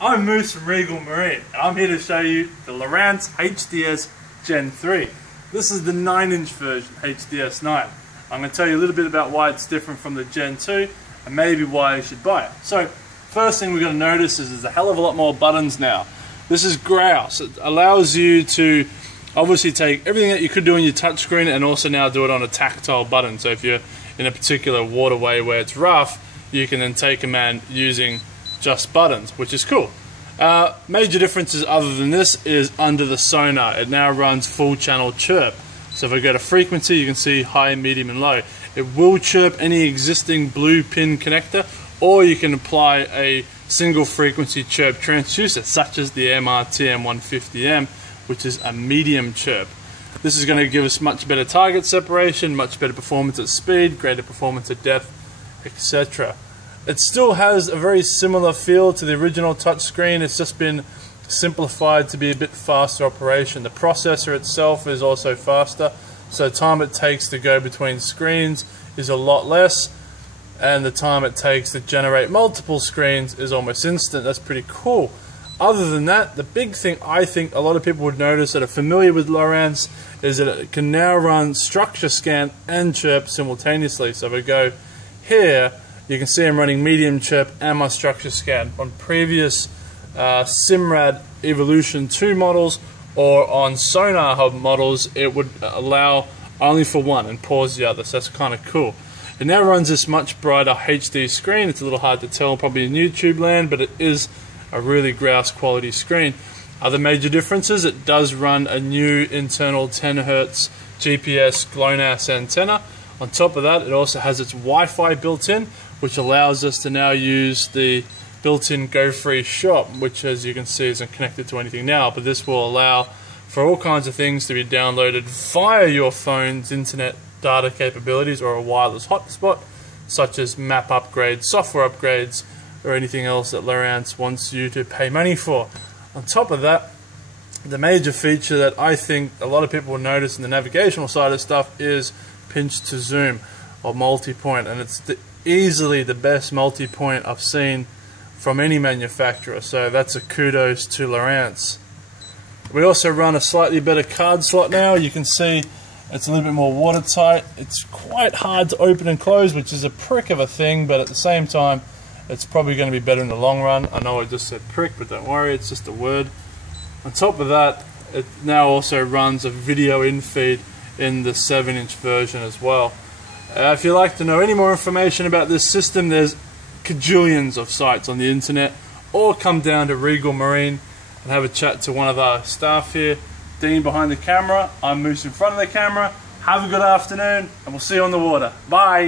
I'm Moose from Regal Marine, and I'm here to show you the Lowrance HDS Gen 3. This is the 9-inch version, HDS 9. I'm going to tell you a little bit about why it's different from the Gen 2, and maybe why you should buy it. So, first thing we're going to notice is there's a hell of a lot more buttons now. This is grouse. It allows you to obviously take everything that you could do on your touchscreen and also now do it on a tactile button. So if you're in a particular waterway where it's rough, you can then take command using just buttons, which is cool. Major differences other than this is under the sonar. It now runs full channel chirp. So if I go to frequency, you can see high, medium and low. It will chirp any existing blue pin connector, or you can apply a single frequency chirp transducer such as the MRTM150M, which is a medium chirp. This is going to give us much better target separation, much better performance at speed, greater performance at depth, etc. It still has a very similar feel to the original touchscreen. It's just been simplified to be a bit faster operation. The processor itself is also faster, so the time it takes to go between screens is a lot less, and the time it takes to generate multiple screens is almost instant. That's pretty cool. Other than that, the big thing I think a lot of people would notice that are familiar with Lowrance is that it can now run structure scan and chirp simultaneously. So if I go here, you can see I'm running medium chirp and my structure scan. On previous Simrad Evolution 2 models or on Sonar Hub models, it would allow only for one and pause the other, so that's kind of cool. It now runs this much brighter HD screen. It's a little hard to tell probably in YouTube land, but it is a really grouse quality screen. Other major differences, it does run a new internal 10Hz GPS GLONASS antenna. On top of that, it also has its Wi-Fi built in, which allows us to now use the built-in Go Free shop, which as you can see isn't connected to anything now, but this will allow for all kinds of things to be downloaded via your phone's internet data capabilities or a wireless hotspot, such as map upgrades, software upgrades, or anything else that Lowrance wants you to pay money for. On top of that, the major feature that I think a lot of people will notice in the navigational side of stuff is pinch to zoom or multi-point, and it's easily the best multi-point I've seen from any manufacturer, so that's a kudos to Lowrance. We also run a slightly better card slot now. You can see it's a little bit more watertight. It's quite hard to open and close, which is a prick of a thing, but at the same time it's probably going to be better in the long run. I know I just said prick, but don't worry, it's just a word. On top of that, it now also runs a video in-feed in the 7-inch version as well. If you'd like to know any more information about this system, there's cajillions of sites on the internet, or come down to Regal Marine and have a chat to one of our staff here. Dean behind the camera, I'm Moose in front of the camera. Have a good afternoon, and we'll see you on the water. Bye!